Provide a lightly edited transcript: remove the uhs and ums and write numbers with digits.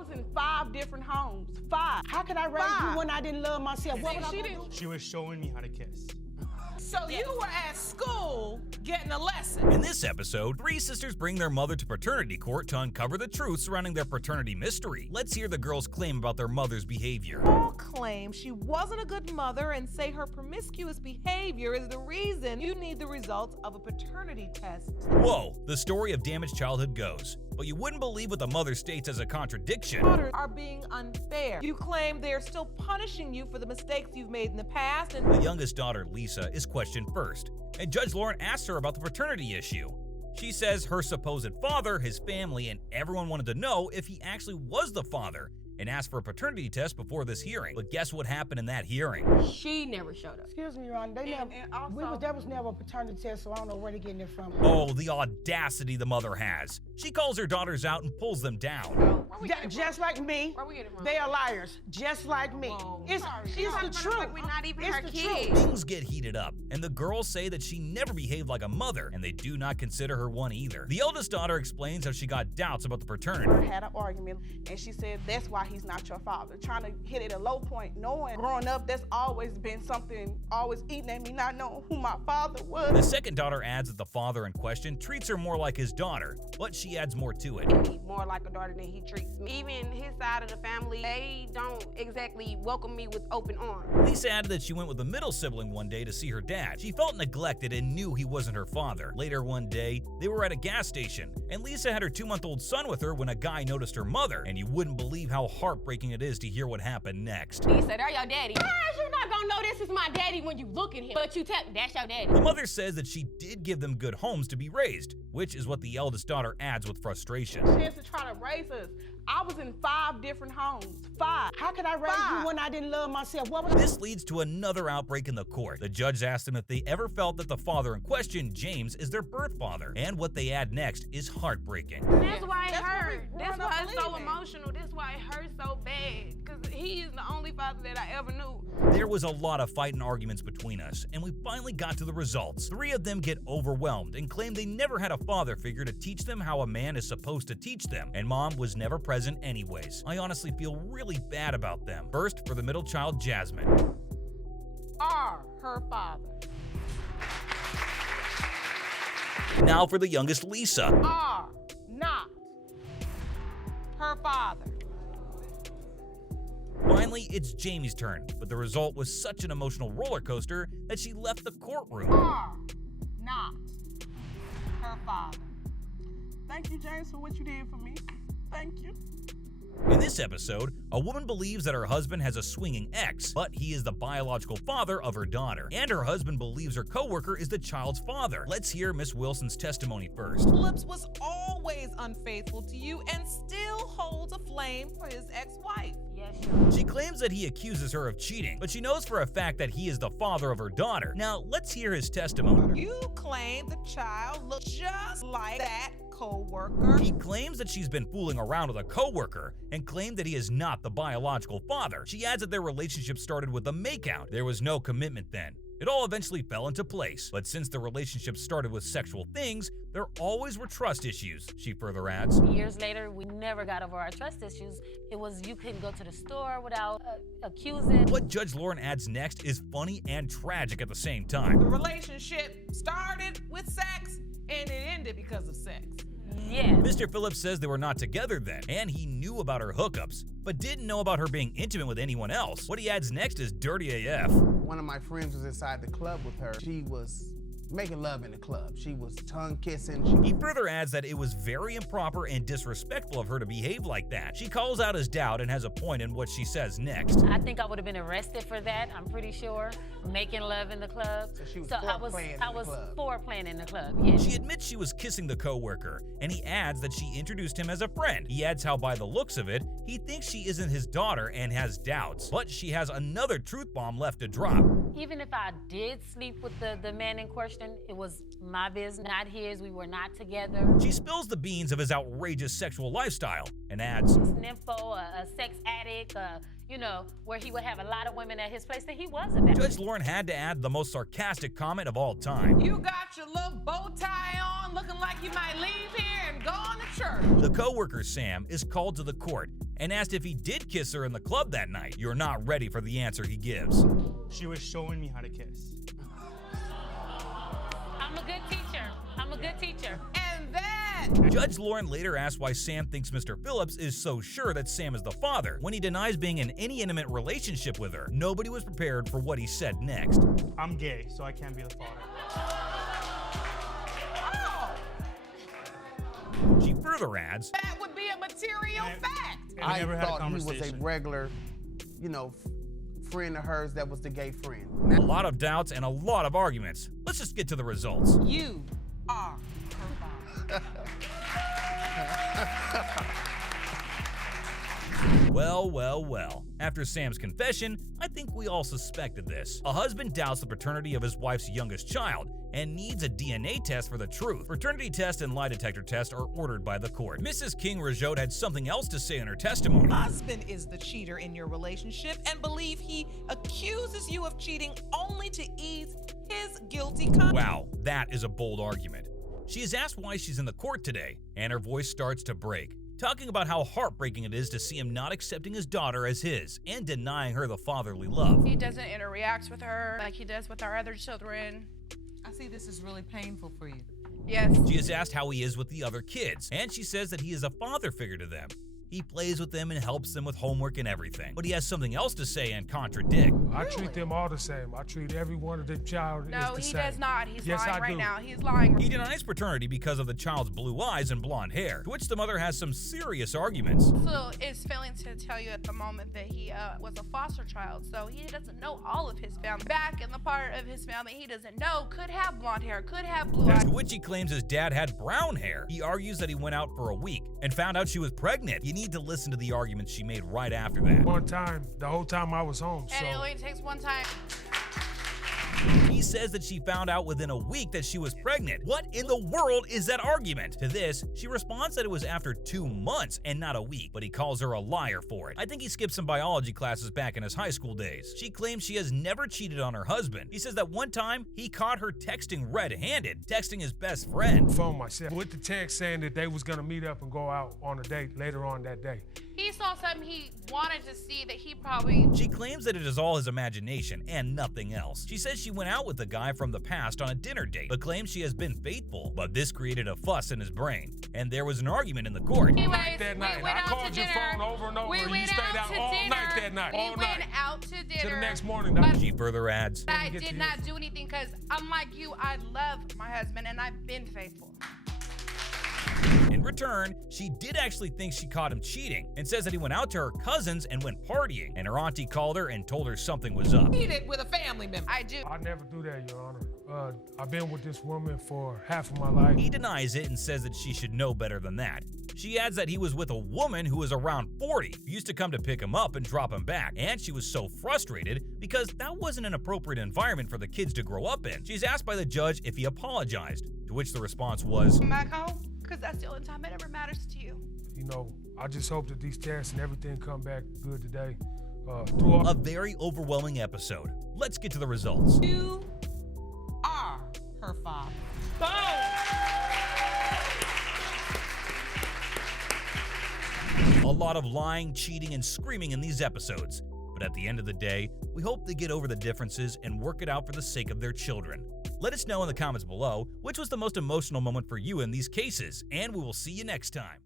was in 5 different homes. 5. How could I raise you when I didn't love myself? What was I gonna do? She was showing me how to kiss. So you were at school getting a lesson. In this episode, 3 sisters bring their mother to paternity court to uncover the truth surrounding their paternity mystery. Let's hear the girls' claim about their mother's behavior. All claim she wasn't a good mother and say her promiscuous behavior is the reason you need the results of a paternity test. Whoa, the story of damaged childhood goes. But you wouldn't believe what the mother states as a contradiction. Daughters are being unfair. You claim they are still punishing you for the mistakes you've made in the past, and The youngest daughter, Lisa, is questioned first, and Judge Lauren asks her about the paternity issue. She says her supposed father, his family, and everyone wanted to know if he actually was the father, and asked for a paternity test before this hearing. But guess what happened in that hearing? She never showed up. Excuse me, Your Honor. There was never a paternity test, so I don't know where they're getting it from. Oh, the audacity the mother has. She calls her daughters out and pulls them down. Just like me, Where we get it from? they are liars. Just like me. It's the truth. Like we're not even It's her the kids. truth. Things get heated up, and the girls say that she never behaved like a mother, and they do not consider her one either. The eldest daughter explains how she got doubts about the paternity. We had an argument, and she said that's why he's not your father. Trying to hit it a low point, knowing growing up, that's always been something always eating at me, not knowing who my father was. The second daughter adds that the father in question treats her more like his daughter, but she adds more to it. More like a daughter than he treats me. Even his side of the family, they don't exactly welcome me with open arms. Lisa added that she went with the middle sibling one day to see her dad. She felt neglected and knew he wasn't her father. Later one day, they were at a gas station, and Lisa had her 2-month-old son with her when a guy noticed her mother, and you wouldn't believe how heartbreaking it is to hear what happened next. He said, "There your daddy." You're not gonna know this is my daddy when you look at him, but you tell that's your daddy. The mother says that she did give them good homes to be raised, which is what the eldest daughter adds with frustration. Chance to try to raise us. I was in 5 different homes. 5. How could I raise you when I didn't love myself? What was This leads to another outbreak in the court. The judge asked them if they ever felt that the father in question, James, is their birth father, and what they add next is heartbreaking. That's why it That's what hurt. we That's growing up why it's so believing. emotional. That's why it hurts so bad. Because he is the only father that I ever knew. There was a lot of fight and arguments between us, and we finally got to the results. 3 of them get overwhelmed and claim they never had a father figure to teach them how a man is supposed to teach them, and mom was never present anyways. I honestly feel really bad about them. First, for the middle child, Jasmine. are her father. Now for the youngest, Lisa. Are not her father. Finally, it's Jamie's turn, but the result was such an emotional roller coaster that she left the courtroom. Are not her father. Thank you, James, for what you did for me. Thank you. In this episode, a woman believes that her husband has a swinging ex, but he is the biological father of her daughter, and her husband believes her coworker is the child's father. Let's hear Miss Wilson's testimony first. Phillips was always unfaithful to you and still holds a flame for his ex-wife. Yes, sure. She claims that he accuses her of cheating, but she knows for a fact that he is the father of her daughter. Now, let's hear his testimony. You claim the child looks just like that co-worker. He claims that she's been fooling around with a coworker and claimed that he is not the biological father. She adds that their relationship started with a makeout. There was no commitment then. It all eventually fell into place, but since the relationship started with sexual things, there always were trust issues, she further adds. Years later, we never got over our trust issues. It was you couldn't go to the store without accusing. What Judge Lauren adds next is funny and tragic at the same time. The relationship started with sex and it ended because of sex. Yeah. Mr. Phillips says they were not together then, and he knew about her hookups, but didn't know about her being intimate with anyone else. What he adds next is dirty AF. One of my friends was inside the club with her. She was making love in the club. She was tongue kissing. He further adds that it was very improper and disrespectful of her to behave like that. She calls out his doubt and has a point in what she says next. I think I would have been arrested for that, I'm pretty sure. Making love in the club. So she was I was foreplaying in the club, yes. She admits she was kissing the coworker, and he adds that she introduced him as a friend. He adds how by the looks of it, he thinks she isn't his daughter and has doubts, but she has another truth bomb left to drop. Even if I did sleep with the man in question, it was my business, not his. We were not together. She spills the beans of his outrageous sexual lifestyle and adds, He's an nympho, a sex addict, you know, where he would have a lot of women at his place, then he wasn't that. Judge Lauren had to add the most sarcastic comment of all time. You got your little bow tie on, looking like you might leave here and go on to church. The co-worker, Sam, is called to the court and asked if he did kiss her in the club that night. You're not ready for the answer he gives. She was showing me how to kiss. I'm a good teacher. I'm a good teacher. And then Judge Lauren later asked why Sam thinks Mr. Phillips is so sure that Sam is the father when he denies being in any intimate relationship with her. Nobody was prepared for what he said next. I'm gay, so I can't be the father. She further adds, that would be a material fact. I thought he was a regular, you know, friend of hers that was the gay friend. a lot of doubts and a lot of arguments. Let's just get to the results. You are her father. Well, well, well. After Sam's confession, I think we all suspected this. A husband doubts the paternity of his wife's youngest child and needs a DNA test for the truth. Paternity test and lie detector test are ordered by the court. Mrs. King-Rajotte had something else to say in her testimony. Husband is the cheater in your relationship and believe he accuses you of cheating only to ease his guilty conscience. Wow, that is a bold argument. She is asked why she's in the court today, and her voice starts to break, talking about how heartbreaking it is to see him not accepting his daughter as his and denying her the fatherly love. He doesn't interact with her like he does with our other children. I see this is really painful for you. Yes. She is asked how he is with the other kids, and she says that he is a father figure to them. He plays with them and helps them with homework and everything. But he has something else to say and contradict. I treat them all the same. I treat every one of the child No, as the he same. does not. He's Yes, lying I right do. now. He's lying. He denies paternity because of the child's blue eyes and blonde hair, to which the mother has some serious arguments. So is failing to tell you at the moment that he was a foster child, so he doesn't know all of his family. Back in the part of his family he doesn't know could have blonde hair, could have blue eyes. To which he claims his dad had brown hair. He argues that he went out for a week and found out she was pregnant. You need to listen to the arguments she made right after that. One time, the whole time I was home, And it so only takes one time. He says that she found out within a week that she was pregnant. What in the world is that argument? To this, she responds that it was after 2 months and not a week, but he calls her a liar for it. I think he skipped some biology classes back in his high school days. She claims she has never cheated on her husband. He says that one time, he caught her texting red-handed, texting his best friend. phone myself with the text saying that they was gonna meet up and go out on a date later on that day. He saw something he wanted to see that he probably... She claims that it is all his imagination and nothing else. She says she went out with the guy from the past on a dinner date, but claims she has been faithful. But this created a fuss in his brain, and there was an argument in the court. Anyways, That we night, went I out called to your dinner. phone over and over, We and you went stayed out to all dinner. night that night, We all went night. out to dinner. To the next morning. But She further adds, I did not do anything because, unlike you, I love my husband and I've been faithful. in return, she did actually think she caught him cheating and says that he went out to her cousins and went partying, and her auntie called her and told her something was up. Eat it with a family member. I do. I never do that, Your Honor. I've been with this woman for half of my life. He denies it and says that she should know better than that. She adds that he was with a woman who was around 40, who used to come to pick him up and drop him back, and she was so frustrated because that wasn't an appropriate environment for the kids to grow up in. She's asked by the judge if he apologized, to which the response was, Come back home because that's the only time it ever matters to you. You know, I just hope that these tests and everything come back good today. Through all a very overwhelming episode. Let's get to the results. You are her father. A lot of lying, cheating, and screaming in these episodes. But at the end of the day, we hope they get over the differences and work it out for the sake of their children. Let us know in the comments below which was the most emotional moment for you in these cases, and we will see you next time.